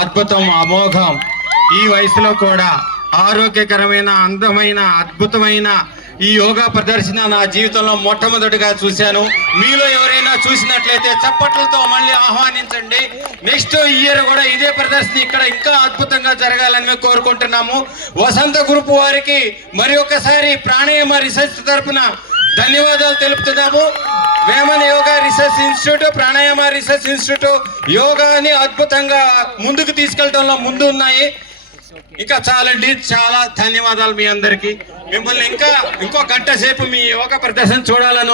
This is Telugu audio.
అద్భుతం, అమోఘం. ఈ వయసులో కూడా ఆరోగ్యకరమైన, అందమైన, అద్భుతమైన ఈ యోగా ప్రదర్శన నా జీవితంలో మొట్టమొదటిగా చూశాను. మీలో ఎవరైనా చూసినట్లయితే చప్పట్లతో మళ్ళీ ఆహ్వానించండి. నెక్స్ట్ ఇయర్ కూడా ఇదే ప్రదర్శన ఇక్కడ ఇంకా అద్భుతంగా జరగాలని మేము కోరుకుంటున్నాము. వసంత గ్రూప్ వారికి మరి ఒకసారి ప్రాణాయామ రీసెర్చ్ తరఫున ధన్యవాదాలు తెలుపుతున్నాము. Vemana yoga research institute, Pranayama research institute యోగాని అద్భుతంగా ముందుకు తీసుకెళ్లడంలో ముందు ఉన్నాయి. ఇంకా చాలండి, చాలా ధన్యవాదాలు మీ అందరికీ. మిమ్మల్ని ఇంకో గంట సేపు మీ యోగా ప్రదర్శన చూడాలని